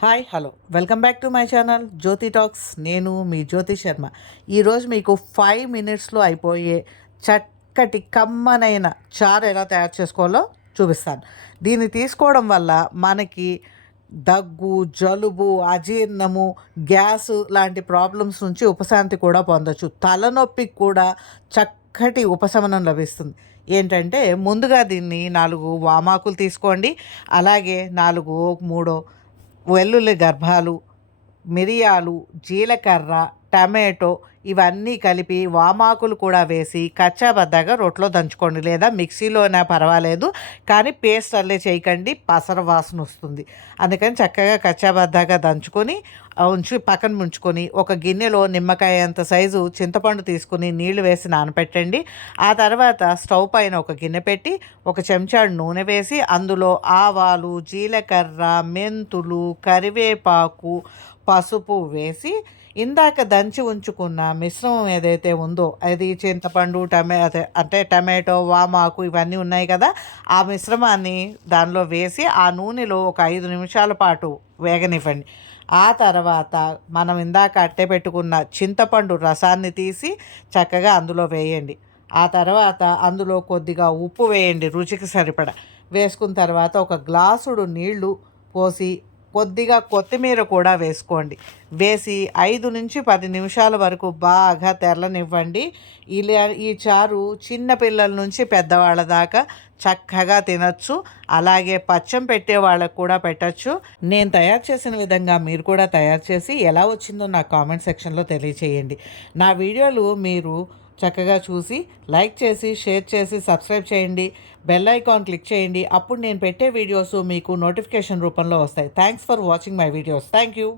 Hi hello. Welcome back to my channel Jyothi talks. నేను మీ జ్యోతి శర్మ. ఈరోజు మీకు ఫైవ్ మినిట్స్లో అయిపోయే చక్కటి కమ్మనైన చారు ఎలా తయారు చేసుకోవాలో చూపిస్తాను. దీన్ని తీసుకోవడం వల్ల మనకి దగ్గు జలుబు అజీర్ణము గ్యాస్ లాంటి ప్రాబ్లమ్స్ నుంచి ఉపశాంతి కూడా పొందొచ్చు. తలనొప్పికి కూడా చక్కటి ఉపశమనం లభిస్తుంది. ఏంటంటే ముందుగా దీన్ని నాలుగు వామాకులు తీసుకోండి. అలాగే నాలుగు మూడో వెల్లుల్లి గర్భాలు మిరియాలు జీలకర్ర టమాటో ఇవన్నీ కలిపి వామాకులు కూడా వేసి కచ్చాబద్దగా రొట్లో దంచుకోండి. లేదా మిక్సీలోనే పర్వాలేదు కానీ పేస్ట్ అల్లే చేయకండి పసర వాసన వస్తుంది. అందుకని చక్కగా కచ్చాబద్దగా దంచుకొని ఉంచి పక్కన ఉంచుకొని ఒక గిన్నెలో నిమ్మకాయ అంత సైజు చింతపండు తీసుకుని నీళ్ళు వేసి నానపెట్టండి. ఆ తర్వాత స్టవ్ పైన ఒక గిన్నె పెట్టి ఒక చెంచాడు నూనె వేసి అందులో ఆవాలు జీలకర్ర మెంతులు కరివేపాకు పసుపు వేసి ఇందాక దంచి ఉంచుకున్న మిశ్రమం ఏదైతే ఉందో అది చింతపండు టమే అంటే టమాటో వామాకు ఇవన్నీ ఉన్నాయి కదా ఆ మిశ్రమాన్ని దానిలో వేసి ఆ నూనెలో ఒక ఐదు నిమిషాల పాటు వేగనివ్వండి. ఆ తర్వాత మనం ఇందాక అట్టే పెట్టుకున్న చింతపండు రసాన్ని తీసి చక్కగా అందులో వేయండి. ఆ తర్వాత అందులో కొద్దిగా ఉప్పు వేయండి రుచికి సరిపడ. వేసుకున్న తర్వాత ఒక గ్లాసుడు నీళ్ళు పోసి కొద్దిగా కొత్తిమీర కూడా వేసుకోండి. వేసి ఐదు నుంచి పది నిమిషాల వరకు బాగా తెరలనివ్వండి. ఇలా ఈ చారు చిన్న పిల్లల నుంచి పెద్దవాళ్ళ దాకా చక్కగా తినచ్చు. అలాగే పచ్చం పెట్టే వాళ్ళకు కూడా పెట్టచ్చు. నేను తయారు చేసిన విధంగా మీరు కూడా తయారు చేసి ఎలా వచ్చిందో నా కామెంట్ సెక్షన్లో తెలియచేయండి. నా వీడియోలు మీరు చక్కగా చూసి లైక్ చేసి షేర్ చేసి సబ్స్క్రైబ్ చేయండి. బెల్ ఐకాన్ క్లిక్ చేయండి. అప్పుడు నేను పెట్టే వీడియోస్ మీకు నోటిఫికేషన్ రూపంలో వస్తాయి. Thanks for watching my videos thank you